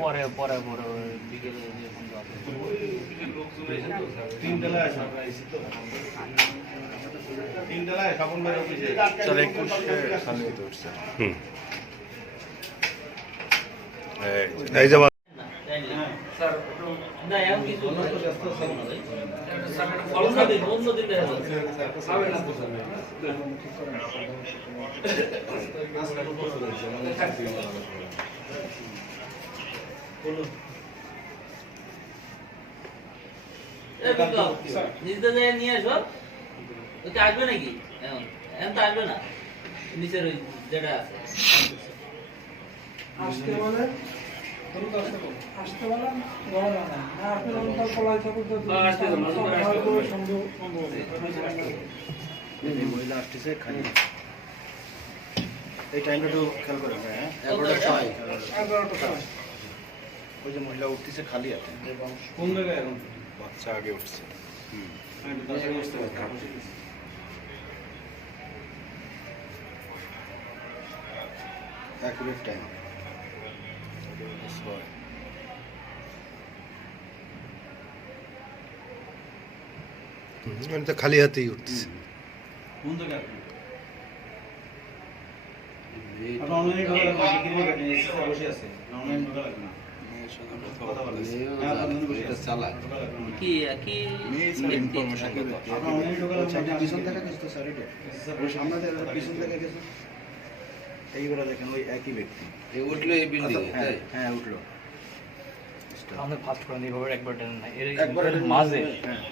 পরে পরে পরে বিকেলে তিনতলায় স্বপন ভাই অফিসে 421 খালি হতে উঠছে। এই যে স্যার না এমন কিছু স্যার ফলো না দিন অন্য দিন দেখা নিজে যায় নিয়ে আসো ওকে আসবে নাকি এখন এখন তো আসবে না নিচের ওই যেটা আছে আসতে বলে আসতে বলেন গরম না আপনি তার কলাই থাকুন তো মহিলা আসতেছে খালি এই টাইমটা একটু খেয়াল করেন। হ্যাঁ 11টার সময় ওই যে মহিলা উঠতেছে খালি আছে কোন জায়গায় এখন বাচ্চা আগে উঠছে অ্যাকুরেট টাইম আমি তো খালি হাতেই উঠতেছি। কোন জায়গায় কি কি এইবার দেখেন ওই একই ব্যক্তি উঠলো এই বিল্ডিং হ্যাঁ উঠলো আমাদের ফাস্ট করে এইভাবে একবার টেনে নাই এর মাঝে হ্যাঁ